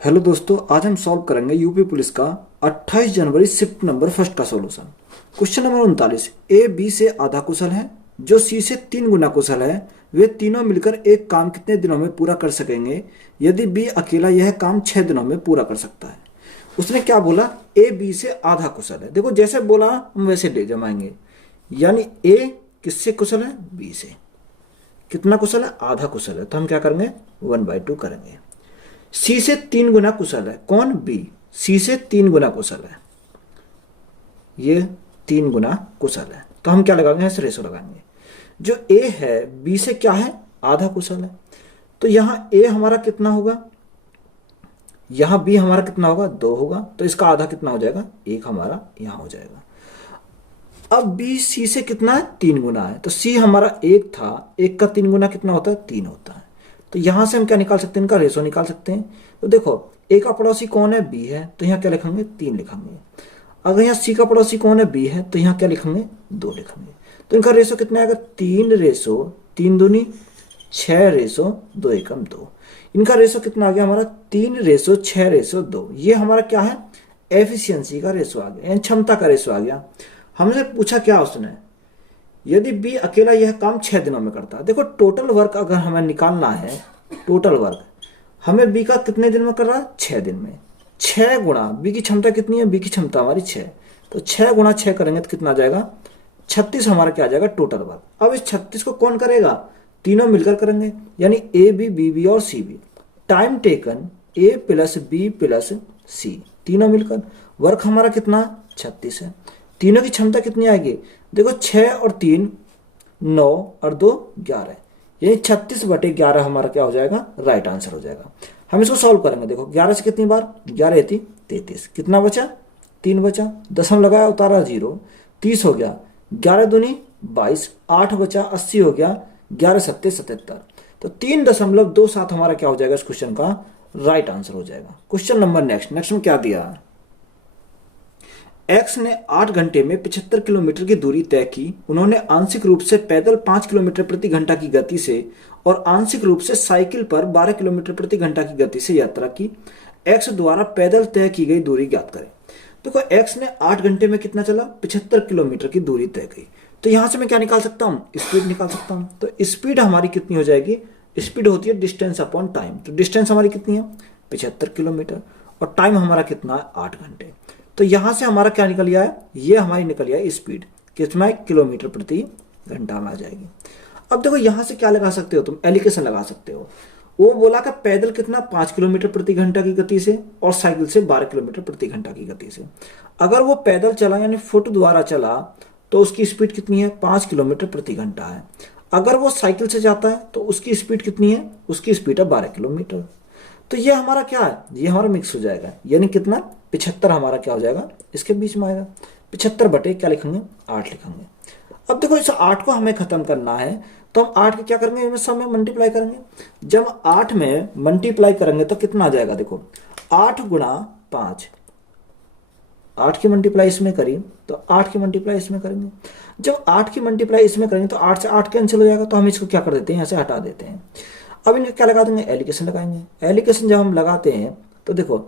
Hello दोस्तों, आज हम सॉल्व करेंगे यूपी पुलिस का 28 जनवरी शिफ्ट नंबर फर्स्ट का solution. Question number 39। A B से आधा कुशल है जो सी से 3 गुना कुशल है। वे तीनों मिलकर एक काम कितने दिनों में पूरा कर सकेंगे यदि बी अकेला यह काम 6 दिनों में पूरा कर सकता है। उसने क्या बोला? ए बी से आधा कुशल है। देखो जैसे बोला हम वैसे ले जमाएंगे, यानी ए किससे कुशल है? बी से। कितना कुशल है? आधा कुशल है। तो हम क्या करेंगे? 1/2 करेंगे। सी से 3 गुना कुशल है। कौन? बी। सी से 3 गुना कुशल है, ये 3 गुना कुशल है। तो हम क्या लगाएंगे? ऐसे रेशो लगाएंगे। जो ए है बी से क्या है? आधा कुशल है। तो यहां ए हमारा कितना होगा? यहां बी हमारा कितना होगा? 2 होगा। तो इसका आधा कितना हो जाएगा? 1 हमारा यहां हो जाएगा। अब बी सी से कितना है? 3 गुना है। तो सी हमारा 1 था, 1 का 3 गुना कितना होता है? 3 होता है। तो यहां से हम क्या निकाल सकते हैं? इनका रेशो निकाल सकते हैं। तो देखो ए का पड़ोसी कौन है? बी है। तो यहाँ क्या लिखेंगे? 3 लिखेंगे। अगर यहाँ सी का पड़ोसी कौन है? बी है। तो यहाँ क्या लिखेंगे? 2 लिखेंगे। तो इनका रेशो कितना आएगा? 3 दूनी 6 2 एकम 2। इनका रेशो कितना आ गया हमारा? 3:6:2। ये हमारा क्या है? एफिशिएंसी का रेशो आ गया, यानी क्षमता का रेशो आ गया। हमसे पूछा क्या उसने? यदि बी अकेला यह काम 6 दिनों में करता है। देखो टोटल वर्क अगर हमें निकालना है, टोटल वर्क हमें बी का कितने दिन में कर रहा है? 6 दिन में। 6 गुणा बी की क्षमता कितनी है? बी की क्षमता हमारी 6। तो 6 गुणा 6 करेंगे तो कितना आ जाएगा? 36 हमारा क्या आ जाएगा? Total work. अब इस 36 को कौन करेगा? तीनों मिलकर करेंगे, यानी ए बी, बी बी और C B. Time taken A plus B plus C, तीनों मिलकर। वर्क हमारा कितना? 36 है। तीनों की क्षमता कितनी आएगी? देखो 6 और 3 9 और 2 11, यानी 36/11 हमारा क्या हो जाएगा? राइट आंसर हो जाएगा। हम इसको सॉल्व करेंगे। देखो 11 से कितनी बार? 11 थी 33, कितना बचा? 3 बचा। दशम लगाया, उतारा 0, 30 हो गया। 11 दूनी 22, 8 बचा, 80 हो गया। 11 सत्ते 77। तो 3.27 हमारा क्या हो जाएगा? इस क्वेश्चन का राइट आंसर हो जाएगा। क्वेश्चन नंबर नेक्स्ट में क्या दिया? एक्स ने 8 घंटे में 75 किलोमीटर की दूरी तय की। उन्होंने आंशिक रूप से पैदल 5 किलोमीटर प्रति घंटा की गति से और आंशिक रूप से साइकिल पर 12 किलोमीटर प्रति घंटा की गति से यात्रा की। एक्स द्वारा पैदल तय की गई दूरी ज्ञात करें। देखो एक्स ने 8 घंटे में कितना चला? 75 किलोमीटर की दूरी तय की। तो यहां से मैं क्या निकाल सकता हूं? स्पीड निकाल सकता हूं। तो स्पीड हमारी कितनी हो जाएगी? स्पीड होती है डिस्टेंस अपॉन टाइम। तो डिस्टेंस हमारी कितनी है? 75 किलोमीटर। और टाइम हमारा कितना है? 8 घंटे। तो यहां से हमारा क्या निकल गया है? ये हमारी निकल गया है स्पीड, कितना है? किलोमीटर प्रति घंटा में आ जाएगी। अब देखो यहां से क्या लगा सकते हो तुम? एलिकेशन लगा सकते हो। वो बोला कि पैदल कितना? 5 किलोमीटर प्रति घंटा की गति से और साइकिल से 12 किलोमीटर प्रति घंटा की गति से। अगर वो पैदल चला यानी फुट द्वारा चला तो उसकी स्पीड कितनी है? 5 किलोमीटर प्रति घंटा है। अगर वो साइकिल से जाता है तो उसकी स्पीड कितनी है? उसकी स्पीड है 12 किलोमीटर। तो ये हमारा क्या है? ये हमारा मिक्स हो जाएगा, यानी कितना? 75 हमारा क्या हो जाएगा? इसके बीच में आएगा। 75 बटे क्या लिखेंगे? 8 लिखेंगे। अब देखो इस 8 को हमें खत्म करना है, तो हम 8 के क्या करेंगे? इनमें सब में मल्टीप्लाई करेंगे। जब 8 में मल्टीप्लाई करेंगे तो कितना आ जाएगा? देखो 8 गुणा 5, 8 की मल्टीप्लाई इसमें करी तो 8 की मल्टीप्लाई इसमें करेंगे। जब 8 की मल्टीप्लाई इसमें करेंगे तो 8 से 8 कैंसिल हो जाएगा। तो हम इसको क्या कर देते हैं? यहाँ से हटा देते हैं। अब इनका क्या लगा देंगे? एलिकेशन लगाएंगे। एलिकेशन जब हम लगाते हैं तो देखो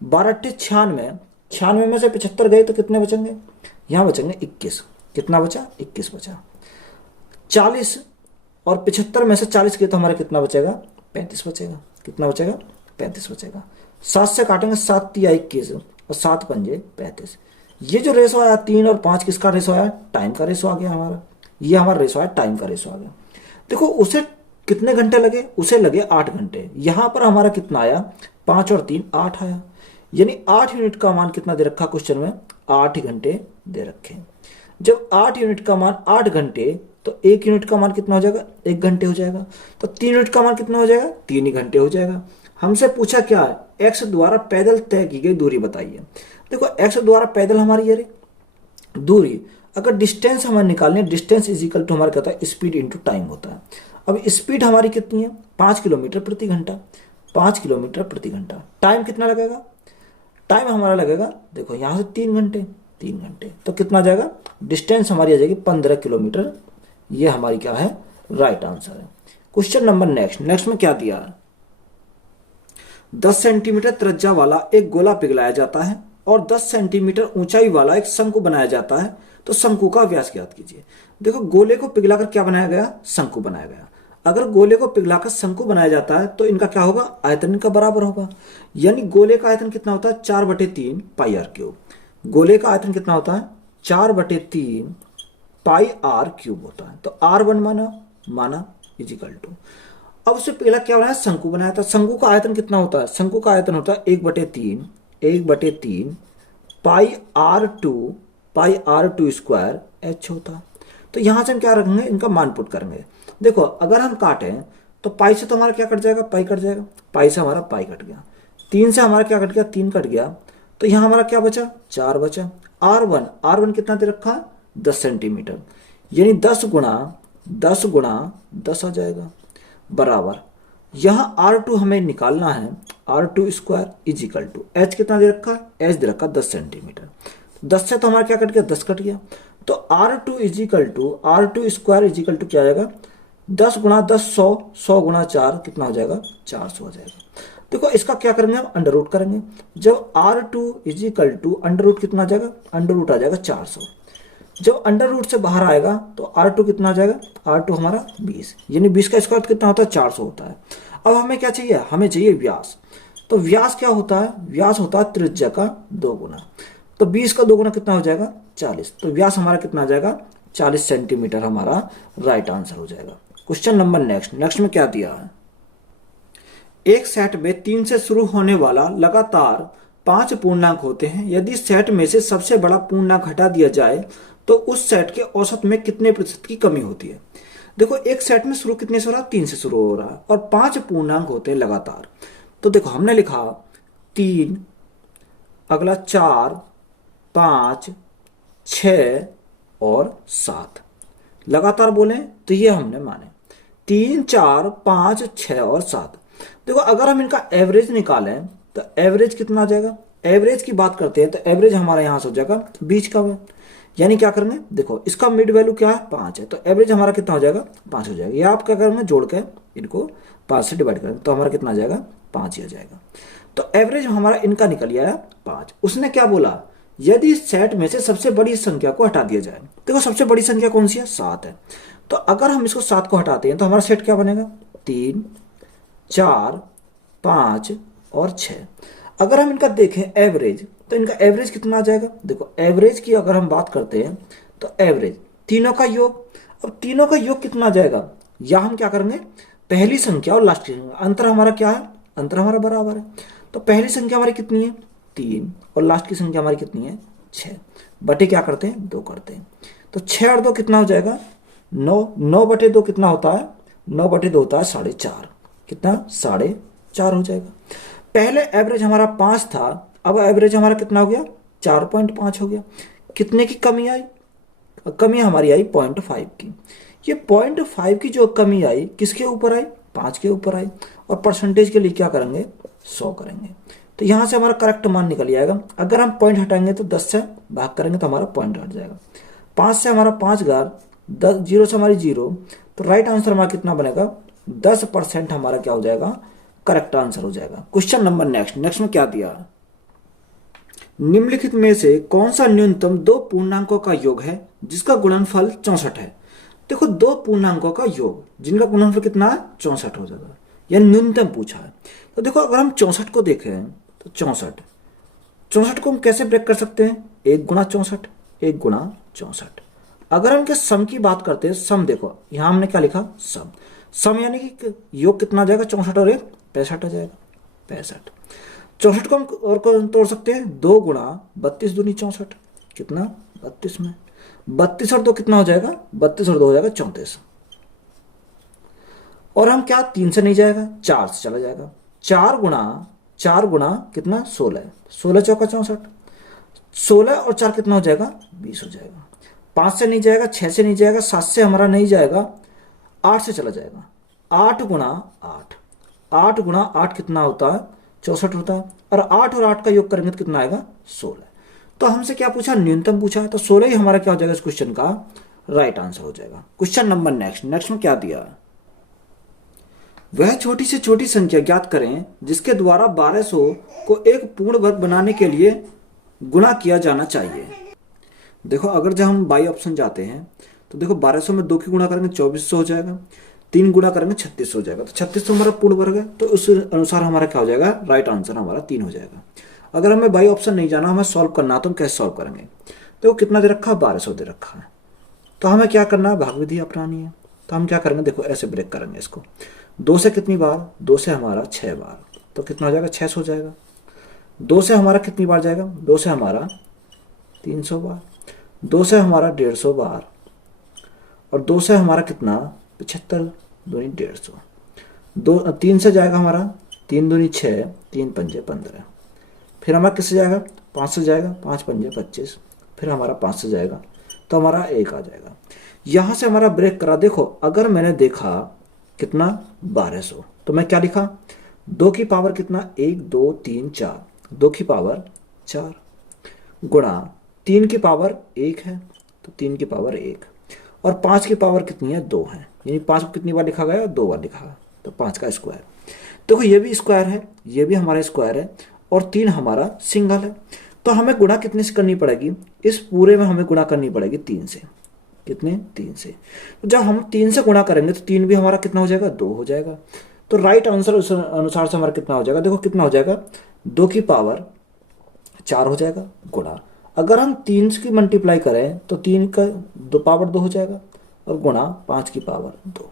12 96, 96 में से 75 गए तो कितने बचेंगे? यहाँ बचेंगे 21। कितना बचा? 21 बचा। 40 और 75 में से 40 गए तो हमारा कितना बचेगा? 35 बचेगा। कितना बचेगा? 35 बचेगा। 7 से काटेंगे, 7 तिया 21 और 7 पंजे 35। ये जो रेशो आया 3 और 5 किसका रेशो आया? टाइम का रेशो आ गया हमारा। ये हमारा रेशो आया, टाइम का रेशो आ गया। देखो उसे कितने घंटे लगे? उसे लगे 8 घंटे। यहां पर हमारा कितना आया? 5 और 3 8 आया, यानी 8 यूनिट का मान कितना दे रखा क्वेश्चन में? 8 घंटे दे रखे। जब 8 यूनिट का मान 8 घंटे तो 1 यूनिट का मान कितना हो जाएगा? 1 घंटे हो जाएगा। तो 3 यूनिट का मान कितना हो जाएगा? 3 ही घंटे हो जाएगा। हमसे पूछा क्या है? एक्स द्वारा पैदल तय की गई दूरी बताइए। देखो एक्स द्वारा पैदल हमारी ये दूरी, अगर डिस्टेंस हमें निकालनी है, डिस्टेंस इज इक्वल टू हमारा कहता है स्पीड इंटू टाइम होता है। अब स्पीड हमारी कितनी है? 5 किलोमीटर प्रति घंटा। 5 किलोमीटर प्रति घंटा। टाइम कितना लगेगा? टाइम हमारा लगेगा देखो यहां से 3 घंटे, 3 घंटे। तो कितना आ जाएगा? डिस्टेंस हमारी आ जाएगी 15 किलोमीटर। ये हमारी क्या है? राइट आंसर है। क्वेश्चन नंबर नेक्स्ट में क्या दिया है? 10 सेंटीमीटर त्रिज्या वाला एक गोला पिघलाया जाता है और 10 सेंटीमीटर ऊंचाई वाला एक शंकु बनाया जाता है, तो शंकु का व्यास ज्ञात कीजिए। देखो गोले को पिघलाकर क्या बनाया गया, शंकु बनाया गया। अगर गोले को पिघलाकर शंकु बनाया जाता है तो इनका क्या होगा, आयतन इनका बराबर होगा। यानी गोले का आयतन कितना होता है, 4/3 पाई आर क्यूब। गोले का आयतन कितना होता है, 4/3 पाई आर क्यूब होता है। तो R1 माना इजिकल टू, अब उससे पहला क्या बनाया, शंकु बनाया था। शंकु का आयतन कितना होता है, शंकु का आयतन होता है 1/3 पाई आर टू स्क्वायर एच होता। तो यहां से हम क्या रखेंगे, इनका मान पुट करेंगे। देखो अगर हम काटें तो पाई से तो हमारा क्या कट जाएगा, पाई कट जाएगा, पाई से हमारा पाई कट गया, 3 से हमारा क्या कट गया, 3 कट गया। तो यहां हमारा क्या बचा, 4 बचा। R1 कितना दे रखा है, 10 सेंटीमीटर, यानी 10 गुणा 10 आ जाएगा, बराबर यहां R2 हमें निकालना है, R2 square is equal to H कितना दे रखा है, H दे रखा 10 सेंटीमीटर। 10 से तो हमारा क्या कट गया, 10 कट गया। तो R2 square is equal to क्या आएगा, 10 गुणा 10 100 गुणा 4 कितना हो जाएगा, 400 हो जाएगा। देखो इसका क्या करेंगे, हम अंडर रूट करेंगे। जब R2 is equal to under root कितना आ जाएगा, अंडर रूट आ जाएगा 400। जब अंडर रूट से बाहर आएगा तो R2 कितना आ जाएगा, R2 हमारा 20, यानी 20 का स्क्वायर कितना होता है, 400 होता है। अब हमें क्या चाहिए, हमें चाहिए व्यास। तो व्यास क्या होता है, व्यास होता है त्रिज्या का 2 गुना। तो 20 का 2 गुना कितना हो जाएगा, 40। तो व्यास हमारा कितना आ जाएगा, 40 सेंटीमीटर हमारा राइट आंसर हो जाएगा। क्वेश्चन नंबर नेक्स्ट में क्या दिया है, एक सेट में 3 से शुरू होने वाला लगातार 5 पूर्णांक होते हैं। यदि सेट में से सबसे बड़ा पूर्णांक हटा दिया जाए तो उस सेट के औसत में कितने प्रतिशत की कमी होती है। देखो एक सेट में शुरू कितने से हो रहा है, 3 से शुरू हो रहा है और 5 पूर्णांक होते हैं लगातार। तो देखो हमने लिखा 3, अगला 4, 5, 6 और 7 लगातार बोले, तो ये हमने माने 3, 4, 5, 6 और 7। देखो अगर हम इनका एवरेज निकालें तो एवरेज कितना आ जाएगा, एवरेज की बात करते हैं तो एवरेज हमारा यहां से हो जाएगा बीच का है। यानी क्या करेंगे, देखो इसका मिड वैल्यू क्या है, 5 है, तो एवरेज हमारा कितना हो जाएगा, 5 हो जाएगा। या आप क्या करेंगे, जोड़ के इनको 5 से डिवाइड करेंगे तो हमारा कितना आ जाएगा, 5 ही आ जाएगा। तो एवरेज हमारा इनका निकल आया 5। उसने क्या बोला, यदि सेट में से सबसे बड़ी संख्या को हटा दिया जाए। देखो सबसे बड़ी संख्या कौन सी है, 7 है। तो अगर हम इसको 7 को हटाते हैं तो हमारा सेट क्या बनेगा, 3, 4, 5 और 6। अगर हम इनका देखें एवरेज, तो इनका एवरेज कितना आ जाएगा। देखो एवरेज की अगर हम बात करते हैं तो एवरेज तीनों का योग, अब तीनों का योग कितना आ जाएगा, या हम क्या करेंगे, पहली संख्या और लास्ट की संख्या, अंतर हमारा क्या है, अंतर हमारा बराबर है। तो पहली संख्या हमारी कितनी है, 3 और लास्ट की संख्या हमारी कितनी है, 6, बटे क्या करते हैं, 2 करते हैं। तो 6 और 2 कितना हो जाएगा, 9, 9/2 कितना होता है, 9/2 होता है 4.5, कितना 4.5 हो जाएगा। पहले एवरेज हमारा 5 था, अब एवरेज हमारा कितना हो गया, 4.5 हो गया। कितने की कमी आई, कमी हमारी आई 0.5 की। ये 0.5 की जो कमी आई किसके ऊपर आई, 5 के ऊपर आई। और परसेंटेज के लिए क्या करेंगे, 100 करेंगे। तो यहां से हमारा करेक्ट मान निकल आएगा। अगर हम पॉइंट हटाएंगे तो 10 से भाग करेंगे तो हमारा पॉइंट हट जाएगा। 5 से हमारा 5 गया, 10 जीरो से हमारी 0, तो राइट आंसर हमारा कितना बनेगा, 10% हमारा क्या हो जाएगा, करेक्ट आंसर हो जाएगा। क्वेश्चन नंबर नेक्स्ट में क्या दिया, निम्नलिखित में से कौन सा न्यूनतम 2 पूर्णांकों का योग है जिसका गुणनफल 64 है। देखो 2 पूर्णांकों का योग जिनका गुणनफल कितना है, 64 हो जाएगा, यह न्यूनतम पूछा है। तो देखो अगर हम 64 को देखें तो 64 को हम कैसे ब्रेक कर सकते हैं, 1 गुणा 64, 1 गुणा 64। अगर हम इनके सम की बात करते हैं, सम देखो यहां हमने क्या लिखा, सम यानी कि योग कितना आ जाएगा, 64 और 1 65 आ जाएगा, 65। 64 को हम और को तोड़ सकते हैं, 2 गुणा 32 दूनी 64, कितना 32 में, 32 और 2 कितना हो जाएगा, 32 और 2 हो जाएगा 34। और हम क्या, 3 से नहीं जाएगा, 4 से चला जाएगा, 4 गुणा कितना 16, 16 चौका 64, 16 और 4 कितना हो जाएगा, 20 हो जाएगा। 5 से नहीं जाएगा, 6 से नहीं जाएगा, 7 से हमारा नहीं जाएगा, 8 से चला जाएगा, 8 गुणा 8 कितना होता है, 64 होता है। और 8 और 8 का योग करेंगे तो कितना आएगा, 16। तो हमसे क्या पूछा, न्यूनतम पूछा है, तो 16 ही हमारा क्या हो जाएगा इस क्वेश्चन का राइट आंसर हो जाएगा। क्वेश्चन नंबर नेक्स्ट में क्या दिया, वह छोटी से छोटी संख्या ज्ञात करें जिसके द्वारा 1200 को एक पूर्ण वर्ग बनाने के लिए गुणा किया जाना चाहिए। देखो अगर जब हम बाई ऑप्शन जाते हैं तो देखो 1200 में 2 की गुणा करेंगे 2400 हो जाएगा, 3 गुणा करेंगे 3600 हो जाएगा। तो 3600 हमारा पूर्ण वर्ग है, तो उस अनुसार हमारा क्या हो जाएगा, राइट आंसर हमारा 3 हो जाएगा। अगर हमें बाई ऑप्शन नहीं जाना, हमें सॉल्व करना, तो हम कैसे सॉल्व करेंगे। तो कितना दे रखा है, 1200 दे रखा है, तो हमें क्या करना है, भाग विधि अपनानी है। तो हम क्या करेंगे, देखो ऐसे ब्रेक करेंगे इसको। 2 से कितनी बार, 2 से हमारा 6 बार, तो कितना हो जाएगा, 600 हो जाएगा। 2 से हमारा कितनी बार जाएगा, 2 से हमारा 300 बार, 2 से हमारा 150 बार, और 2 से हमारा कितना, 75 दूनी 150। 3 से जाएगा हमारा 3 दूनी 6, 3 पंजे 15। फिर हमारा किससे जाएगा, 5 से जाएगा, 5 पंजे 25। फिर हमारा 5 से जाएगा, तो हमारा 1 आ जाएगा। यहाँ से हमारा ब्रेक करा। देखो अगर मैंने देखा कितना, 1200, तो मैं क्या लिखा, 2 की पावर कितना, 1 2 3 4, 2 की पावर 4 गुणा 3 की पावर 1 है, तो 3 की पावर 1, और 5 की पावर कितनी है, 2 है, यानी 5 को कितनी बार लिखा गया, 2 बार लिखा गया, तो 5 का स्क्वायर। देखो ये भी स्क्वायर है, ये भी हमारा स्क्वायर है, और 3 हमारा सिंगल है। तो हमें गुणा कितने से करनी पड़ेगी, इस पूरे में हमें गुणा करनी पड़ेगी 3 से। कितने, 3 से। तो जब हम 3 से गुणा करेंगे तो 3 भी हमारा कितना हो जाएगा, 2 हो जाएगा। तो राइट आंसर उस अनुसार से हमारा कितना हो जाएगा, देखो कितना हो जाएगा, 2 की पावर 4 हो जाएगा गुणा, अगर हम 3 की मल्टीप्लाई करें तो 3 का 2 पावर 2 हो जाएगा, और गुणा 5 की पावर 2।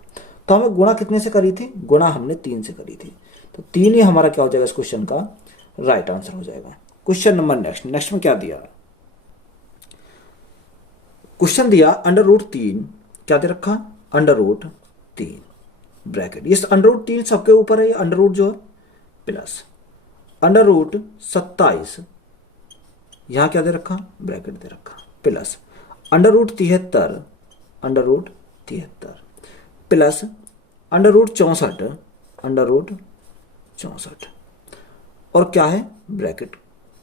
तो हमें गुणा कितने से करी थी, गुणा हमने 3 से करी थी, तो 3 ही हमारा क्या हो जाएगा, इस क्वेश्चन का राइट आंसर हो जाएगा। क्वेश्चन नंबर नेक्स्ट में क्या दिया, क्वेश्चन दिया √3, क्या दे रखा, √3 ब्रैकेट, ये √3 सबके ऊपर है, ये अंडर जो है प्लस √27, यहां क्या दे रखा, ब्रैकेट दे रखा, प्लस √73 प्लस √64 और क्या है, ब्रैकेट।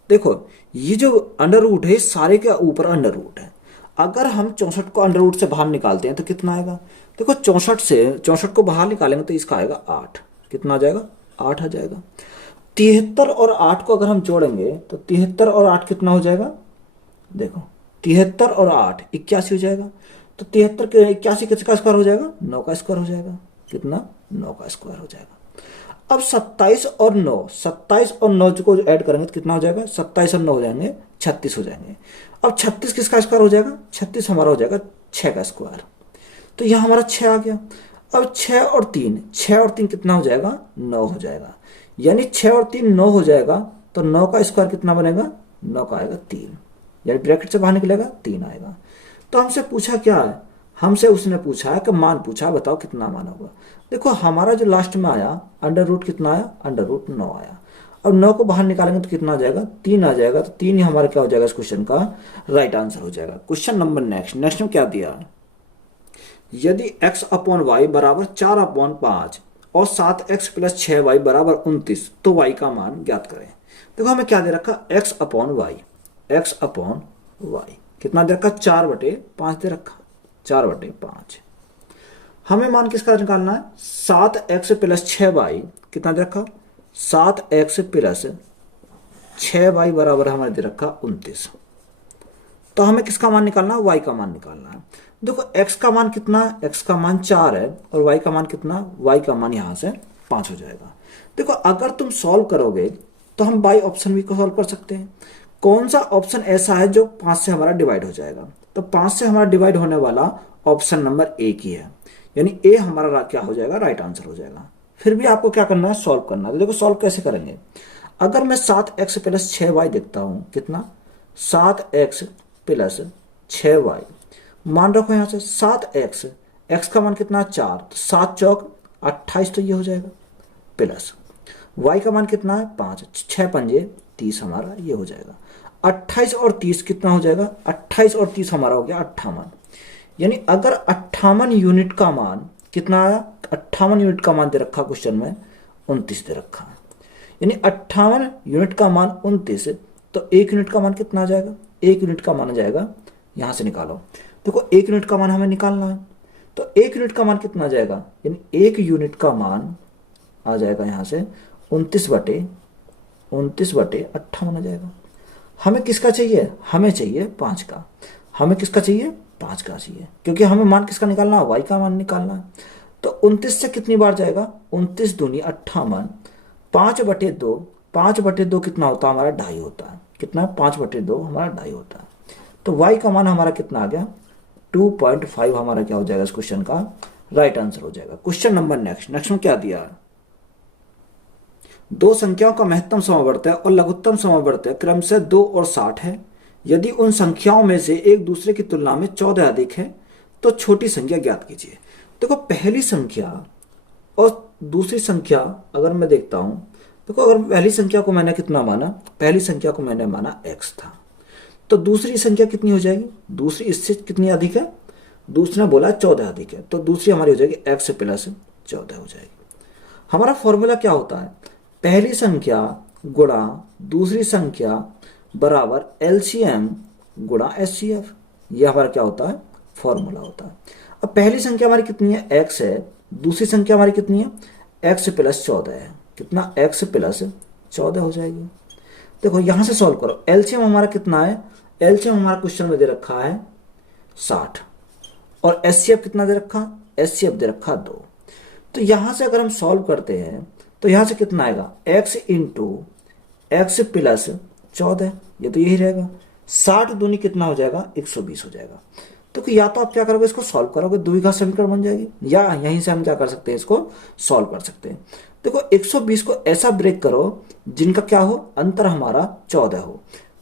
देखो ये जो अंडर रूट है सारे के ऊपर अंडर रूट है। अगर हम 64 को अंडर रूट से बाहर निकालते हैं तो कितना आएगा, देखो 64 को बाहर निकालेंगे तो इसका आएगा 8, कितना आ जाएगा, 8 आ जाएगा। 73 और 8 को अगर हम जोड़ेंगे तो 73 और 8 कितना हो जाएगा, देखो 73 और 8 81 हो जाएगा। तो 73 के 81 किसका स्क्वायर हो जाएगा, 9 का स्क्वायर हो जाएगा, कितना, 9 का स्क्वायर हो जाएगा। अब 27 और 9 को ऐड करेंगे तो कितना हो जाएगा, 27 और 9 हो जाएंगे 36 हो जाएंगे। अब 36 किसका स्क्वायर हो जाएगा, 36 हमारा हो जाएगा 6 का स्क्वायर, तो यह हमारा 6 आ गया। अब 6 और 3 कितना हो जाएगा, 9 हो जाएगा, यानी 6 और 3 9 हो जाएगा। तो 9 का स्क्वायर कितना बनेगा, 9 का आएगा 3, यानी ब्रैकेट से बाहर निकलेगा 3 आएगा। तो हमसे पूछा क्या है, हमसे उसने पूछा है कि मान पूछा, बताओ कितना मान होगा। देखो हमारा जो लास्ट में आया अंडर रूट कितना आया, √9 आया। अब 9 को बाहर निकालेंगे तो कितना आ जाएगा, 3 आ जाएगा। तो 3 ही हमारा क्या हो जाएगा, इस क्वेश्चन का राइट आंसर हो जाएगा। क्वेश्चन नंबर नेक्स्ट में क्या दिया, यदि x/y बराबर 4/5 और 7x + 6y बराबर 29 तो y का मान ज्ञात करें। देखो हमें क्या दे रखा, x/y कितना दे रखा, 4/5 दे रखा, 4/5। हमें मान किसका निकालना है, 7x + 6y कितना दे रखा, 7x + 6y बराबर हमें दे रखा 29। तो हमें किसका मान निकालना है, y का मान निकालना है। देखो x का मान कितना है, x का मान 4 है, और y का मान कितना, y का मान यहां से 5 हो जाएगा। देखो अगर तुम सॉल्व करोगे तो हम बाई ऑप्शन भी सॉल्व कर सकते हैं। कौन सा ऑप्शन ऐसा है जो 5 से हमारा डिवाइड हो जाएगा, तो 5 से हमारा डिवाइड होने वाला ऑप्शन नंबर ए की है, यानी ए हमारा क्या हो जाएगा, राइट आंसर हो जाएगा। फिर भी आपको क्या करना है, सॉल्व करना है। तो देखो सॉल्व कैसे करेंगे, अगर मैं 7x + 6y देखता हूं, कितना, 7x + 6y, मान रखो यहां से 7x, x का मान कितना, 4, तो 7 चौक 28, तो ये हो जाएगा, प्लस y का मान कितना है, 5, 6 पंजे 30 हमारा ये हो जाएगा। 28 और 30 कितना हो जाएगा, 28 और 30 हमारा हो गया 58, यानी अगर 58 यूनिट का मान कितना आया, 58 यूनिट का मान दे रखा क्वेश्चन में 29 दे रखा, यानी 58 यूनिट का मान 29, तो 1 यूनिट का मान कितना आ जाएगा, 1 यूनिट का मान आ जाएगा, यहां से निकालो। देखो 1 यूनिट का मान हमें निकालना है, तो 1 यूनिट का मान कितना आ जाएगा, यानी 1 यूनिट का मान आ जाएगा यहाँ से 29/58 आ जाएगा। हमें किसका चाहिए? हमें चाहिए 5 का। हमें किसका चाहिए? 5 का चाहिए, क्योंकि हमें मान किसका निकालना है? y का मान निकालना है। तो 29 से कितनी बार जाएगा? 29 दूनी 58, 5/2, 5/2 कितना होता है हमारा? 2.5 होता है। कितना? 5/2 हमारा 2.5 होता है। तो y का मान हमारा कितना आ गया? 2.5 हमारा क्या हो जाएगा इस क्वेश्चन का? राइट आंसर हो जाएगा। क्वेश्चन नंबर नेक्स्ट में क्या दिया है? दो संख्याओं का महत्तम समवर्त और लघुत्तम समवर्त क्रमशः 2 और 60 है। यदि उन संख्याओं में से एक दूसरे की तुलना में 14 अधिक है तो छोटी संख्या ज्ञात कीजिए। देखो, पहली संख्या और दूसरी संख्या अगर मैं देखता हूं, देखो अगर पहली संख्या को मैंने कितना माना? पहली संख्या को मैंने माना x था, तो दूसरी संख्या कितनी हो जाएगी? दूसरी इससे कितनी अधिक है? दूसरा बोला 14 अधिक है, तो दूसरी हमारी हो जाएगी x + 14 हो जाएगी। हमारा फॉर्मूला क्या होता है? पहली संख्या गुणा दूसरी संख्या बराबर LCM गुणा HCF। यह हमारा क्या होता है? फॉर्मूला होता है। अब पहली संख्या हमारी कितनी है? x है। दूसरी संख्या हमारी कितनी है? x + 14 है। कितना? x + 14 हो जाएगी। देखो यहां से सॉल्व करो। LCM हमारा कितना है? LCM हमारा क्वेश्चन में दे रखा है 60, और HCF कितना दे रखा? HCF दे रखा 2। तो यहां से अगर हम सॉल्व करते हैं तो यहां से कितना आएगा? x × x + 14, ये तो यही रहेगा। 60 दूनी कितना हो जाएगा? 120 हो जाएगा। तो या तो आप क्या करोगे? इसको सॉल्व करोगे, द्विघात समीकरण बन जाएगी, या यहीं से हम क्या कर सकते हैं? इसको सॉल्व कर सकते हैं। देखो 120 को ऐसा ब्रेक करो जिनका क्या हो? अंतर हमारा 14 हो।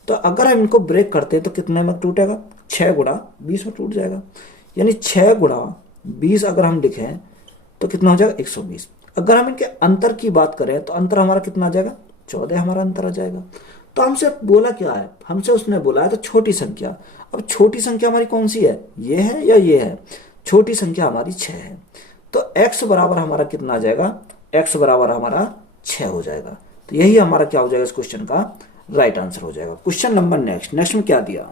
तो अगर हम इनको ब्रेक करते हैं तो कितने में टूटेगा? 6 × 20 में टूट जाएगा। यानी 6 × 20 अगर हम लिखें तो कितना हो जाएगा? 120। अगर हम इनके अंतर की बात करें तो अंतर हमारा कितना आ जाएगा? 14 हमारा अंतर आ जाएगा। तो हमसे बोला क्या है? हमसे उसने बोला है तो छोटी संख्या। अब छोटी संख्या हमारी कौन सी है? ये है या ये है? छोटी संख्या हमारी 6 है। तो x बराबर हमारा कितना आ जाएगा? x बराबर हमारा 6 हो जाएगा। तो यही हमारा क्या हो जाएगा? इस क्वेश्चन का राइट आंसर हो जाएगा। क्वेश्चन नंबर नेक्स्ट में क्या दिया?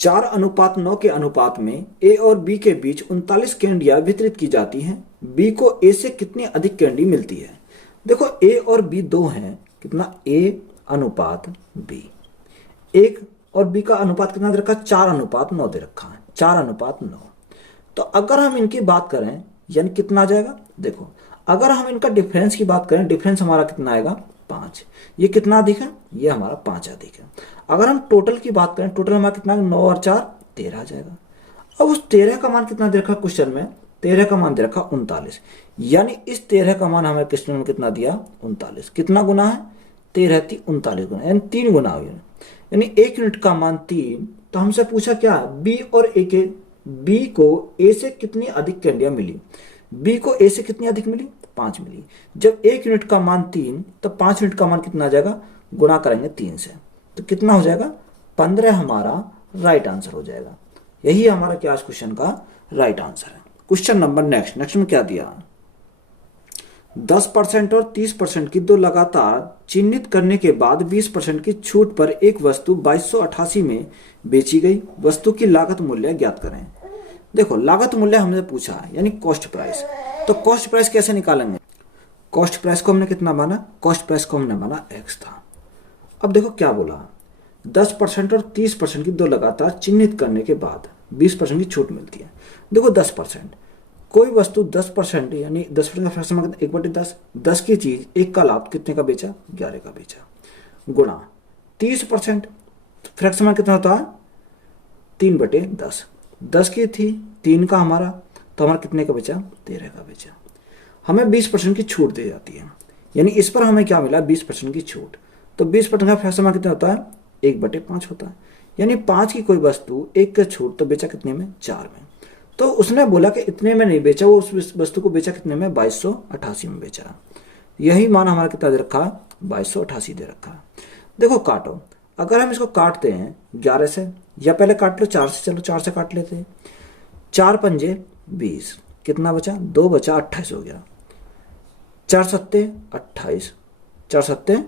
4:9 के अनुपात में a और b के बीच 39 कैंडियां वितरित की जाती हैं। b को a से कितनी अधिक कैंडी मिलती है? देखो a और b 2 हैं। कितना? a/b। एक और b का अनुपात कितना दे रखा? 4:9 दे रखा है। 4:9। तो अगर हम इनकी बात करें यानी कितना आ जाएगा? देखो अगर हम इनका डिफरेंस की बात करें, डिफरेंस हमारा कितना आएगा? 5। ये कितना अधिक है? ये हमारा 5 अधिक है। अगर हम टोटल की बात करें, टोटल हमारा कितना? 9 और 4 13 आ जाएगा। अब उस 13 का मान कितना दे रखा क्वेश्चन में? 13 का मान दे रखा 39। यानी इस 13 का मान हमें क्वेश्चन में कितना दिया? 39। कितना गुना है? 13 × 39 गुना, यानी 3 गुना हुई। यानी 1 यूनिट का मान 3। तो हमसे पूछा क्या? बी और ए के, बी को ए से कितनी अधिक कैंडियां मिली? बी को ए से कितनी अधिक मिली? 5 मिली। जब 1 यूनिट का मान 3 तो 5 यूनिट का मान कितना आ जाएगा? गुणा करेंगे 3 से, तो कितना हो जाएगा? 15 हमारा राइट आंसर हो जाएगा। यही हमारा क्या इस क्वेश्चन का राइट आंसर है। क्वेश्चन नंबर नेक्स्ट में क्या दिया? 10% और 30% की दो लगातार चिन्हित करने के बाद 20% की छूट पर एक वस्तु 2288 में बेची गई। वस्तु की लागत मूल्य ज्ञात करें। देखो लागत मूल्य हमने पूछा है, यानी कॉस्ट प्राइस। तो कॉस्ट प्राइस कैसे निकालेंगे? कॉस्ट प्राइस को हमने कितना माना? कॉस्ट प्राइस को हमने माना x था। अब देखो क्या बोला? 10% और 30% की दो लगातार चिन्हित करने के बाद 20% की छूट मिलती है। देखो 10%, कोई वस्तु 10% यानी 10% का फ्रैक्शन मतलब 1/10, 10 की चीज 1 का लाभ कितने का बेचा? 11 का बेचा, गुणा 30% फ्रैक्शन में कितना होता है? 3/10, 10 की थी, 3 का हमारा, तो हमारा कितने का बेचा? 13 का बेचा। हमें 20% की छूट दी जाती है, यानी इस पर हमें क्या मिला? 20% की छूट। तो 20% का फ्रैक्शन में कितना होता है? 1/5 होता है। यानी 5 की कोई वस्तु 1 का छूट तो बेचा कितने में? 4 में। तो उसने बोला कि इतने में नहीं बेचा, वो उस वस्तु को बेचा कितने में? 2288 में बेचा। यही मान हमारा कितना दे रखा? 2288 दे रखा। देखो काटो, अगर हम इसको काटते हैं 11 से, या पहले काट लो 4 से, चलो 4 से काट लेते हैं। 4 पंजे 20, कितना बचा? 2 बचा, 28 हो गया। 4 सत्ते 28, 4 सत्ते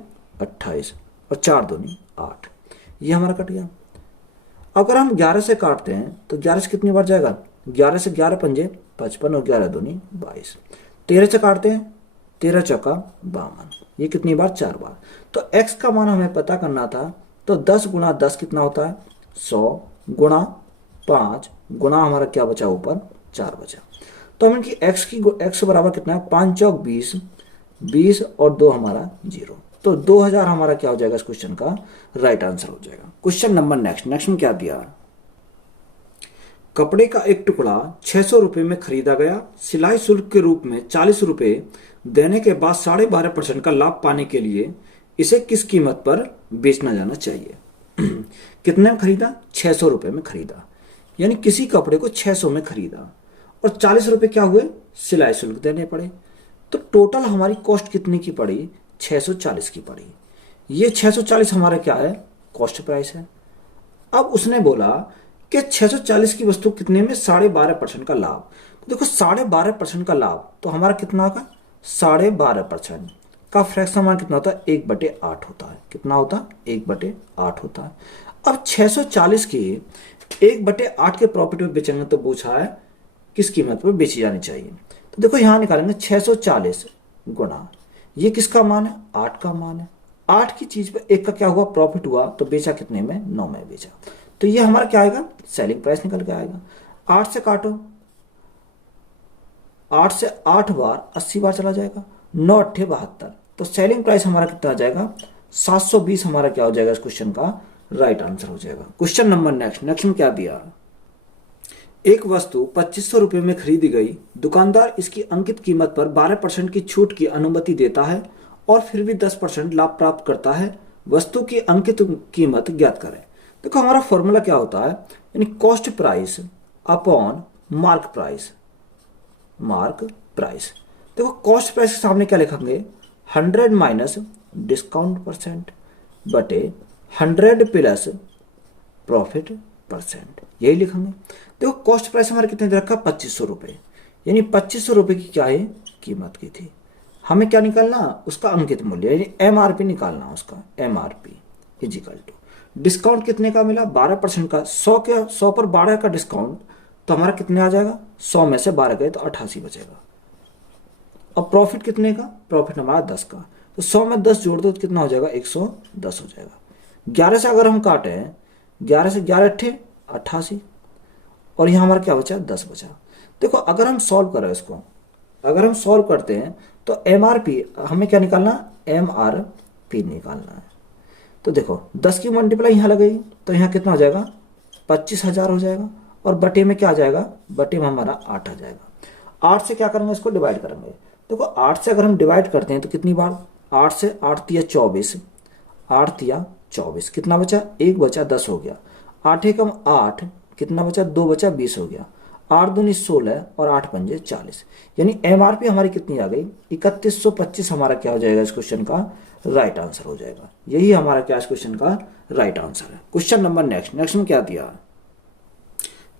28 और 4 दूनी 8, ये हमारा कट गया। अगर हम 11 से काटते हैं तो 11 से कितनी बार जाएगा? 11 से 11 पंजे 55 और 11 दूनी 22। 13 से काटते हैं, 13 चौका 52, ये कितनी बार? 4 बार। तो x का मान हमें पता करना था, तो 10 गुणा 10 कितना होता है? 100 गुणा 5 गुणा हमारा क्या बचा ऊपर? 4 बचा। तो हम इनकी x बराबर कितना है? 5 चौक 20, 20 और 2 हमारा 0, तो 2000 हमारा क्या हो जाएगा इस क्वेश्चन का? राइट आंसर हो जाएगा। क्वेश्चन नंबर नेक्स्ट में क्या दिया? कपड़े का एक टुकड़ा 600 रुपये में खरीदा गया। सिलाई शुल्क के रूप में 40 रुपये देने के बाद 12.5% का लाभ पाने के लिए इसे किस कीमत पर बेचना जाना चाहिए? कितने में खरीदा? 600 रुपये में खरीदा, यानी किसी कपड़े को 600 में खरीदा और 40 रुपये क्या हुए? सिलाई शुल्क देने पड़े। तो टोटल हमारी कॉस्ट कितनी की पड़ी? 640 की पड़ी। ये 640 हमारा क्या है? कॉस्ट प्राइस है। अब उसने बोला कि 640 की वस्तु कितने में? 12.5% का लाभ। तो देखो 12.5% का लाभ, तो हमारा कितना होगा? 12.5% का फ्रैक्शन हमारा कितना होता है? 1/8 होता है। कितना होता है? 1/8 होता है। अब 640 की 1/8 के प्रॉफिट में बेचेंगे तो पूछा है किस कीमत पर बेची जानी चाहिए। तो देखो यहां निकालेंगे 640 गुणा, ये किसका मान है? 8 का मान है। 8 की चीज पर 1 का क्या हुआ? प्रॉफिट हुआ, तो बेचा कितने में? 9 में बेचा। तो ये हमारा क्या आएगा? सेलिंग प्राइस निकल के आएगा। 8 से काटो, 8 से 8 बार 80 बार चला जाएगा, 9 8 72, तो सेलिंग प्राइस हमारा कितना आ जाएगा? 720 हमारा क्या हो जाएगा इस क्वेश्चन का? राइट आंसर हो जाएगा। क्वेश्चन नंबर नेक्स्ट में क्या दिया? एक वस्तु 2500 रुपये में खरीदी गई। दुकानदार इसकी अंकित कीमत पर 12% की छूट की अनुमति देता है और फिर भी 10% लाभ प्राप्त करता है। वस्तु की अंकित कीमत ज्ञात करें। देखो हमारा फॉर्मूला क्या होता है? यानी cost price upon mark price. Mark price, देखो कॉस्ट प्राइस के सामने क्या लिखेंगे? 100 माइनस डिस्काउंट परसेंट बटे 100 प्लस प्रॉफिट परसेंट, यही लिखेंगे। देखो कॉस्ट प्राइस हमारे कितने दे रखा? 2500 रुपये, यानी 2500 रुपये की क्या है? कीमत की थी। हमें क्या निकालना? उसका अंकित मूल्य, यानी MRP निकालना उसका। MRP इजिकल टू डिस्काउंट कितने का मिला? 12% का। 100 पर 12 का डिस्काउंट, तो हमारा कितने आ जाएगा? 100 में से 12 गए तो 88 बचेगा। अब प्रॉफिट कितने का? प्रॉफिट हमारा 10 का, तो 100 में 10 जोड़ दो तो कितना हो जाएगा? 110 हो जाएगा। 11 से अगर हम काटे, 11 से 11 अट्ठे 88, और यहाँ हमारा क्या बचा? 10 बचा। देखो अगर हम सॉल्व करें इसको, अगर हम सॉल्व करते हैं तो MRP हमें क्या निकालना? MRP निकालना है। तो देखो 10 की मल्टीप्लाई यहाँ लगेगी, तो यहाँ कितना हो जाएगा? 25,000 हो जाएगा, और बटे में क्या आ जाएगा? बटे में हमारा 8 आ जाएगा। 8 से क्या करेंगे? इसको डिवाइड करेंगे। देखो 8 से अगर हम डिवाइड करते हैं तो कितनी बार? 8 से 8 तिया 24, 8 तिया 24, कितना बचा? 1 बचा, 10 हो गया। 8 एकम 8, कितना बचा? 2 बचा, 20 हो गया। 8 दूनी 16 और 8 पंजे 40, यानी MRP हमारी कितनी आ गई? 3125 हमारा क्या हो जाएगा इस क्वेश्चन का? राइट आंसर हो जाएगा। यही हमारा क्या इस क्वेश्चन का राइट आंसर है। क्वेश्चन नंबर नेक्स्ट में क्या दिया?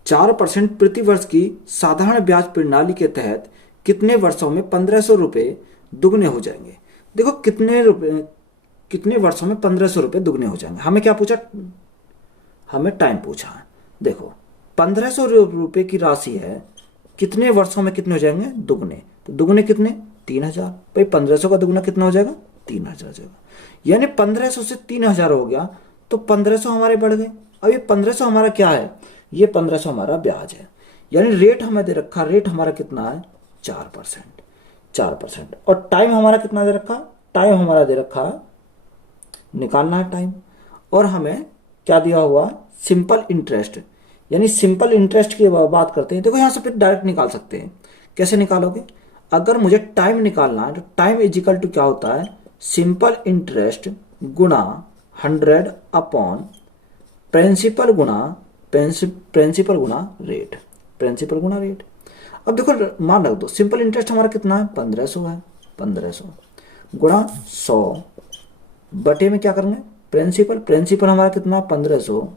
4% प्रति वर्ष की साधारण ब्याज प्रणाली के तहत कितने वर्षों में 1500 रुपये दुगने हो जाएंगे? देखो कितने वर्षों में 1500 रुपये दुगने हो जाएंगे। हमें क्या पूछा? हमें टाइम पूछा है। देखो 1500 रुपये की राशि है, कितने वर्षों में कितने हो जाएंगे? दुगने। तो दुगने कितने? 3000। भाई 1500 का दुगना कितना हो जाएगा? 3000 हो जाएगा, यानी 1500 से 3000 हो गया, तो 1500 हमारे बढ़ गए। अब ये 1500 हमारा क्या है? ये 1500 हमारा ब्याज है, यानी रेट हमें दे रखा, रेट हमारा कितना है? 4%। 4%। और टाइम हमारा कितना दे रखा? टाइम हमारा दे रखा, निकालना है टाइम। और हमें क्या दिया हुआ? सिंपल इंटरेस्ट, यानी सिंपल इंटरेस्ट की बात करते हैं। देखो यहाँ से फिर डायरेक्ट निकाल सकते हैं। कैसे निकालोगे? अगर मुझे टाइम निकालना है तो टाइम इजिकल टू क्या होता है? सिंपल इंटरेस्ट गुणा 100 अपॉन प्रिंसिपल गुणा रेट। प्रिंसिपल गुणा रेट। अब देखो मान रख दो, सिंपल इंटरेस्ट हमारा कितना है? 1500 है। 1500 गुणा 100 बटे में क्या करेंगे? प्रिंसिपल हमारा कितना? 1500,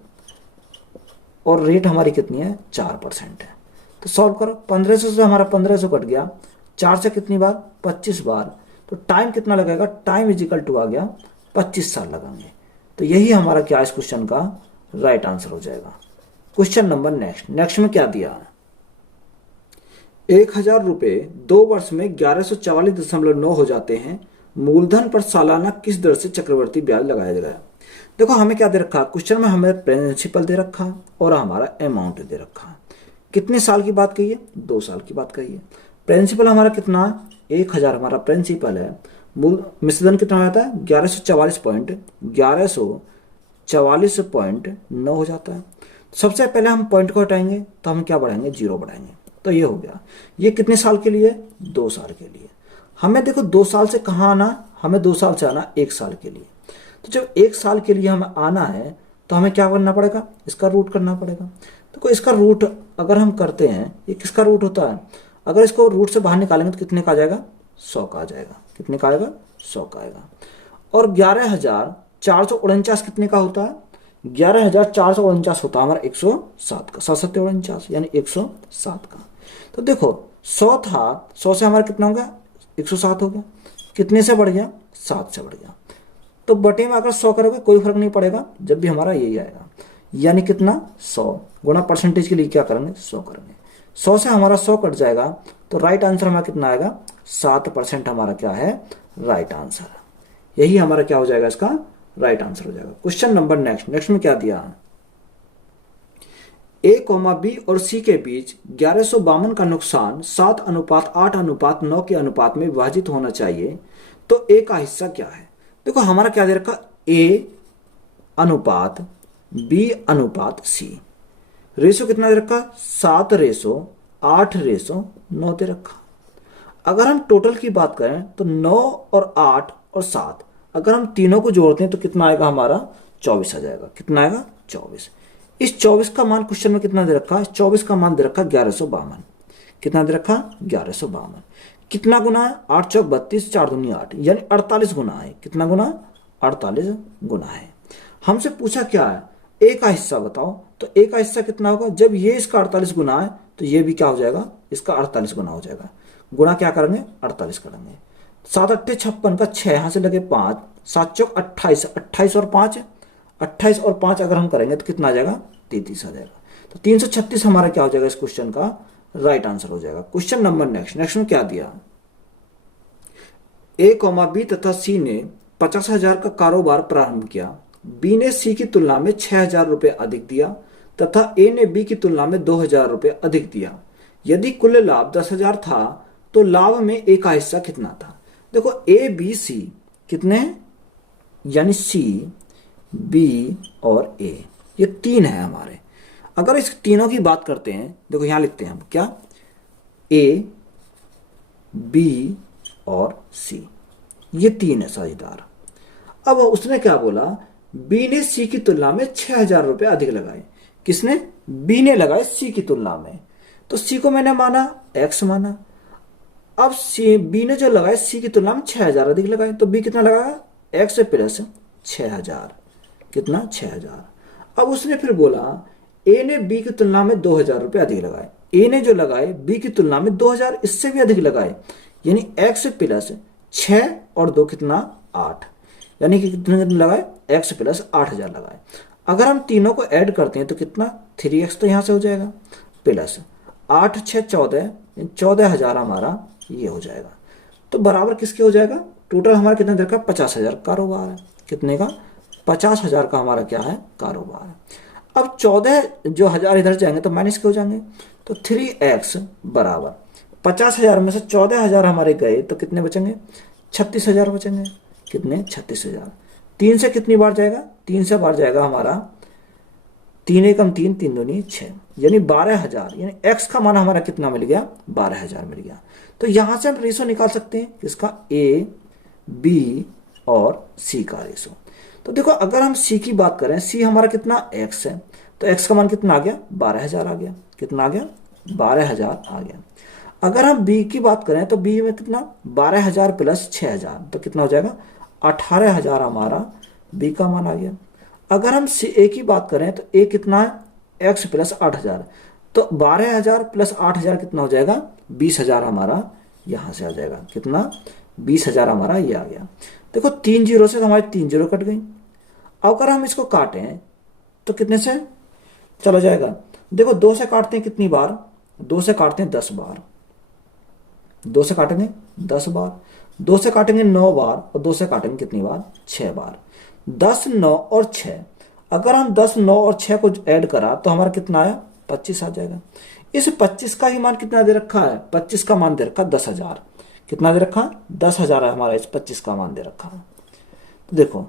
और रेट हमारी कितनी है? 4% है। तो सॉल्व करो। 1500 से हमारा 1500 कट गया, 4 से कितनी बार? 25 बार। तो टाइम कितना लगेगा? टाइम इजिकल टू आ गया 25 साल लगाएंगे। तो यही हमारा क्या इस क्वेश्चन का राइट आंसर हो जाएगा। क्वेश्चन नंबर नेक्स्ट में क्या दिया है? 1,000 रुपये 2 वर्ष में 1144.9 हो जाते हैं। मूलधन पर सालाना किस दर से चक्रवर्ती ब्याज लगाया जाएगा। देखो हमें क्या दे रखा, क्वेश्चन में हमें प्रिंसिपल दे रखा और हमारा अमाउंट दे रखा। कितने साल की बात कही है, 2 साल की बात कही है। प्रिंसिपल हमारा कितना, 1,000 हमारा प्रिंसिपल है। मूल मिश्रधन कितना आता है, 1144.9 हो जाता है। सबसे पहले हम पॉइंट को हटाएंगे तो हम क्या बढ़ाएंगे, 0 बढ़ाएंगे, तो ये हो गया। ये कितने साल के लिए, 2 साल के लिए। हमें देखो 2 साल से कहाँ आना, हमें 2 साल से आना 1 साल के लिए। तो जब 1 साल के लिए हमें आना है तो हमें क्या करना पड़ेगा, इसका रूट करना पड़ेगा। तो इसका रूट अगर हम करते हैं, ये किसका रूट होता है, अगर इसको रूट से बाहर निकालेंगे तो कितने का आ जाएगा, 100 का आ जाएगा। कितने का आएगा, 100 का आएगा। और 11,449 कितने का होता है, 11,449 होता है हमारा 107 का, 7,749 यानी 107 का। तो देखो 100 था, 100 से हमारा कितना हो गया, 107 हो गया। कितने से बढ़ गया, 7 से बढ़ गया। तो बटे में अगर 100 करोगे कोई फर्क नहीं पड़ेगा, जब भी हमारा यही आएगा। यानी कितना, 100 गुणा परसेंटेज के लिए क्या करेंगे, 100 करेंगे। 100 से हमारा 100 कट जाएगा तो राइट आंसर हमारा कितना आएगा, 7% हमारा क्या है, राइट आंसर। यही हमारा क्या हो जाएगा, इसका राइट आंसर हो जाएगा। क्वेश्चन नंबर नेक्स्ट में क्या दिया, A, B और C के बीच 1152 का नुकसान 7:8:9 के अनुपात में विभाजित होना चाहिए, तो A का हिस्सा क्या है। देखो हमारा क्या दे रखा, A अनुपात B अनुपात C, रेशो कितना दे रखा, 7:8:9 दे रखा। अगर हम टोटल की बात करें तो 9 और 8 और 7 अगर हम तीनों को जोड़ते हैं तो कितना आएगा, हमारा 24 आ जाएगा। कितना आएगा, 24। इस 24 का मान क्वेश्चन में कितना दे रखा है, 24 का मान दे रखा 1152। कितना दे रखा, 1152। कितना गुना है, 8 चौक 32, 4 दूनी 8 यानी 48 गुना है। कितना गुना, 48 गुना है। हमसे पूछा क्या है, A का हिस्सा बताओ, तो A का हिस्सा कितना होगा, जब ये इसका 48 गुना है तो ये भी क्या हो जाएगा, इसका 48 गुना हो जाएगा। गुना क्या करेंगे, 48 करेंगे। 7 8 56 का 6 यहाँ से लगे 5, 7 चौक 28, 28 और 5, 28 और 5 अगर हम करेंगे तो कितना आ जाएगा, 33 आ जाएगा। तो 336 हमारा क्या हो जाएगा, इस क्वेश्चन का राइट आंसर हो जाएगा। क्वेश्चन नंबर नेक्स्ट में क्या दिया, A, B तथा C ने 50,000 का कारोबार प्रारंभ किया। B ने C की तुलना में 6,000 रुपये अधिक दिया तथा A ने B की तुलना में 2,000 रुपये अधिक दिया। यदि कुल लाभ 10,000 था तो लाभ में A का हिस्सा कितना था। देखो A, B, C कितने हैं, यानी C, B और A, ये 3 है हमारे। अगर इस तीनों की बात करते हैं, देखो यहां लिखते हैं हम क्या, A, B और C, ये 3 है साझेदार। अब उसने क्या बोला, B ने C की तुलना में 6,000 रुपये अधिक लगाए। किसने, B ने लगाए C की तुलना में। तो C को मैंने माना X माना। अब B ने जो लगाए C की तुलना में 6,000 अधिक लगाए, तो B कितना लगाया, X प्लस 6,000। कितना, 6,000। अब उसने फिर बोला A ने B की तुलना में 2,000 रुपये अधिक लगाए। A ने जो लगाए B की तुलना में 2,000 इससे भी अधिक लगाए, यानी X प्लस 6 और 2 कितना, 8, यानी कि कितने लगाए, X प्लस 8,000 लगाए। अगर हम तीनों को ऐड करते हैं तो कितना, 3x तो यहां से हो जाएगा, प्लस 8 6 14, 14,000 हमारा ये हो जाएगा। तो बराबर किसके हो जाएगा, टोटल हमारा कितना देखा, 50,000 कारोबार है। कितने का, 50,000 का हमारा क्या है, कारोबार है। अब 14 जो हजार इधर जाएंगे तो माइनस के हो जाएंगे, तो 3x बराबर 50,000 में से 14,000 हमारे गए तो कितने बचेंगे, 36,000 बचेंगे। कितने, 36,000। 3 से कितनी बार जाएगा, 3 से बार जाएगा हमारा 3 एकम 3, 3 दूनी 6, यानी 12,000, यानी x का मान हमारा कितना मिल गया, 12,000 मिल गया। तो यहां से हम रेशो निकाल सकते हैं किसका, A, B और C का रेशो। तो देखो अगर हम C की बात करें, C हमारा कितना, x है, तो x का मान कितना आ गया, 12,000 आ गया। कितना आ गया, 12,000 आ गया। अगर हम B की बात करें तो B में कितना, 12,000 प्लस 6,000 तो कितना हो जाएगा, 18,000 हमारा B का मान आ गया। अगर हम A की बात करें तो A कितना है, x प्लस 8,000, तो 12,000 प्लस 8,000 कितना हो जाएगा, 20,000 हमारा यहां से आ जाएगा। कितना, 20,000 हमारा ये आ गया। देखो 3 जीरो से तो हमारी 3 जीरो कट गई। अगर हम इसको काटें तो कितने से चला जाएगा, देखो 2 से काटते हैं कितनी बार, 2 से काटते हैं 10 बार, 2 से काटेंगे 10 बार, 2 से काटेंगे 9 बार, और 2 से काटेंगे कितनी बार? 6 बार। 10, 9 और 6, अगर हम 10, 9 और 6 को ऐड करा तो हमारा कितना आया? 25 आ जाएगा। इस 25 का ही मान कितना दे रखा है? 25 का मान दे रखा 10,000। कितना दे रखा? 10,000 है हमारा, इस 25 का मान दे रखा है। तो देखो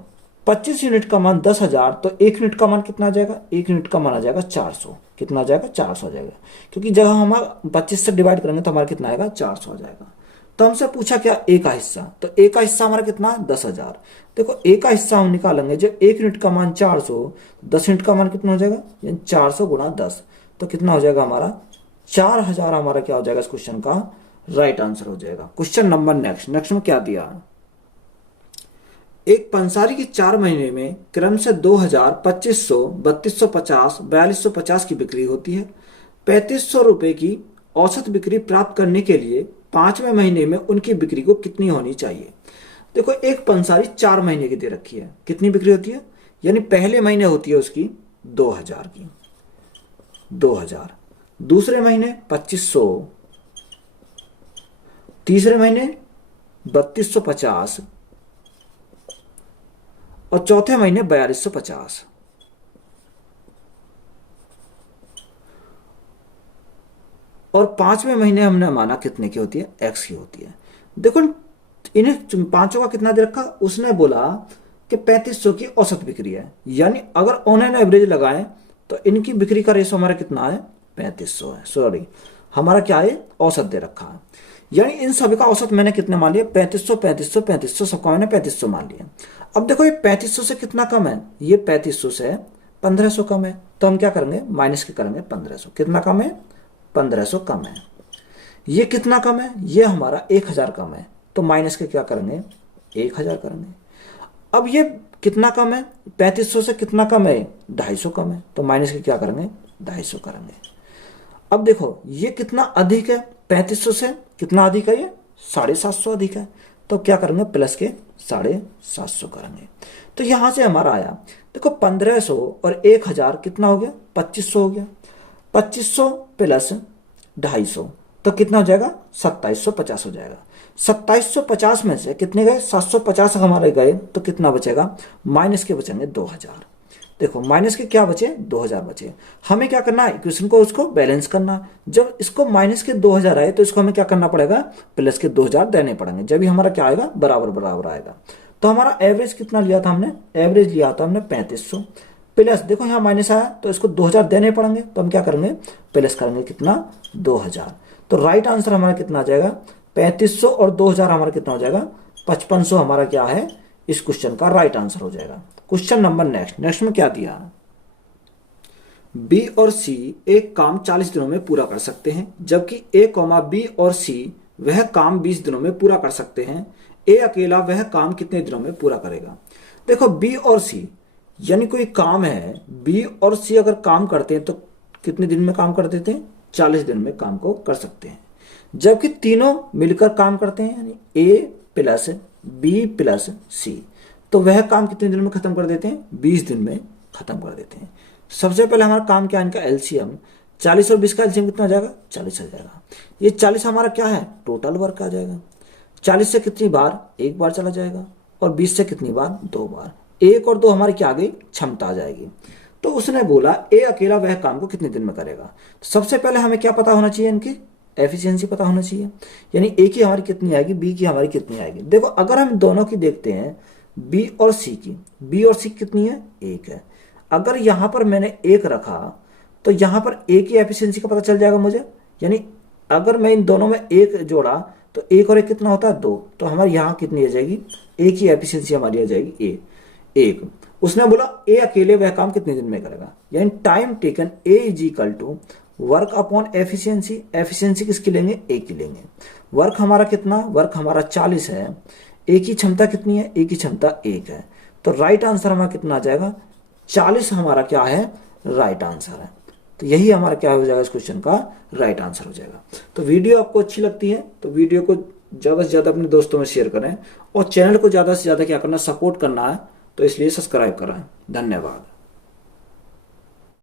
25 यूनिट का मान 10,000, तो 1 यूनिट का मान कितना आ जाएगा? 1 यूनिट का मान आ जाएगा 400। कितना आ जाएगा? 400 आ जाएगा, क्योंकि जब हम 25 से डिवाइड करेंगे तो हमारा कितना आएगा? 400 आ जाएगा। तो हमसे पूछा क्या? ए का हिस्सा, तो ए का हिस्सा हमारा कितना? 10,000। देखो ए का हिस्सा हम निकालेंगे, जब 1 यूनिट का मान 400, 10 यूनिट का मान कितना हो जाएगा? यानी 400 गुणा 10, तो कितना हो जाएगा हमारा? 4,000 हमारा क्या हो जाएगा इस क्वेश्चन का? राइट आंसर हो जाएगा। क्वेश्चन नंबर नेक्स्ट में क्या दिया? एक पंसारी की 4 महीने में क्रम से 2,000, 2,500, 3,250, 4,250 की बिक्री होती है। 3,500 रुपए की औसत बिक्री प्राप्त करने के लिए 5वें महीने में उनकी बिक्री को कितनी होनी चाहिए? देखो एक पंसारी 4 महीने की दे रखी है, कितनी बिक्री होती है? यानी पहले महीने होती है उसकी 2,000 की, 2,000, दूसरे महीने 2,500, तीसरे महीने 3,250, और चौथे महीने 4,250। और 5वें महीने हमने माना कितने की होती है? एक्स की होती है। देखो इन्हें पांचों का कितना दे रखा? उसने बोला कि 3,500 की औसत बिक्री है, यानी अगर ऑन एन एवरेज लगाएं तो इनकी बिक्री का रेशो हमारा कितना है? 3,500 है। सॉरी, हमारा क्या है? औसत दे रखा है, यानी इन सभी का औसत मैंने कितने मान लिया? 3,500, 3,500, 3,500, सबका मैंने 3,500 मान लिया। अब देखो ये 3,500 से कितना कम है? ये 3,500 से 1,500 कम है, तो हम क्या करेंगे? माइनस के करेंगे 1,500। कितना कम है? 1,500 कम है। ये कितना कम है? ये हमारा 1,000 कम है, तो माइनस के क्या करेंगे? 1,000 करेंगे। अब ये कितना कम है? 3,500 से कितना कम है? 250 कम है, तो माइनस के क्या करेंगे? 250 करेंगे। अब देखो ये कितना अधिक है? 3,500 से कितना अधिक है? ये 750 अधिक है, तो क्या करेंगे? प्लस के 750 करेंगे। तो यहां से हमारा आया, देखो 1,500 और 1,000 कितना हो गया? 2,500 हो गया। 2,500 प्लस 250, तो कितना हो जाएगा? 2,750 हो जाएगा। 2,750 में से कितने गए? 750 हमारे गए, तो कितना बचेगा? माइनस के बचेंगे 2,000। देखो माइनस के क्या बचे? 2,000 बचे। हमें क्या करना है? इक्वेशन को उसको बैलेंस करना। जब इसको माइनस के 2,000 आए तो इसको हमें क्या करना पड़ेगा? प्लस के 2,000 देने पड़ेंगे, जब भी हमारा क्या आएगा? बराबर बराबर आएगा। तो हमारा एवरेज कितना लिया था हमने? एवरेज लिया था हमने 3,500 प्लस, देखो यहाँ माइनस आया तो इसको 2,000 देने पड़ेंगे, तो हम क्या करेंगे? प्लस करेंगे कितना? 2,000। तो राइट आंसर हमारा कितना आ जाएगा? 3,500 और 2,000 हमारा कितना हो जाएगा? 5,500 हमारा क्या है? इस क्वेश्चन का राइट आंसर हो जाएगा। क्वेश्चन नंबर नेक्स्ट में क्या दिया? बी और सी एक काम 40 दिनों में पूरा कर सकते हैं, जबकि ए कॉमा बी और सी वह काम 20 दिनों में पूरा कर सकते हैं। ए अकेला वह काम कितने दिनों में पूरा करेगा? देखो बी और सी यानी कोई काम है, बी और सी अगर काम करते हैं तो कितने दिन में काम कर देते हैं? 40 दिन में काम को कर सकते हैं। जबकि तीनों मिलकर काम करते हैं, यानी ए प्लस बी प्लस सी, तो वह काम कितने दिन में खत्म कर देते हैं? 20 दिन में खत्म कर देते हैं। सबसे पहले हमारा काम क्या है? इनका एलसीएम 40 और 20 का एलसीएम कितना आ जाएगा? 40 आ जाएगा। ये 40 हमारा क्या है? टोटल वर्क आ जाएगा। 40 से कितनी बार? एक बार चला जाएगा, और 20 से कितनी बार? 2 बार। 1 और 2 हमारी क्या आ गई? क्षमता आ जाएगी। तो उसने बोला ए अकेला वह काम को कितने दिन में करेगा। तो सबसे पहले हमें क्या पता होना चाहिए? इनकी एफिशिएंसी पता होना चाहिए, यानी ए की हमारी कितनी आएगी, बी की हमारी कितनी आएगी। देखो अगर हम दोनों की देखते हैं, बी और सी की, बी और सी कितनी है? 1 है। अगर यहां पर मैंने 1 रखा तो यहां पर ए की एफिशिएंसी का पता चल जाएगा मुझे, यानी अगर मैं इन दोनों में 1 जोड़ा तो 1 और 1 कितना होता है? 2। तो हमारी यहां कितनी आ जाएगी? ए की एफिशिएंसी हमारी आ जाएगी 1। उसने बोला ए अकेले वह काम कितने दिन में करेगा, यानी time taken A is equal to work upon efficiency. Efficiency किसकी लेंगे? ए की लेंगे। वर्क हमारा कितना? वर्क हमारा 40 है। ए की क्षमता कितनी है? ए की क्षमता 1 है। तो राइट आंसर हमारा कितना आ जाएगा? 40 हमारा क्या है? राइट आंसर है। तो यही हमारा क्या हो जाएगा? इस क्वेश्चन का राइट आंसर हो जाएगा। तो वीडियो आपको अच्छी लगती है तो वीडियो को ज्यादा से ज्यादा अपने दोस्तों में शेयर करें, और चैनल को ज्यादा से ज्यादा क्या करना? सपोर्ट करना है, तो इसलिए सब्सक्राइब करें। धन्यवाद।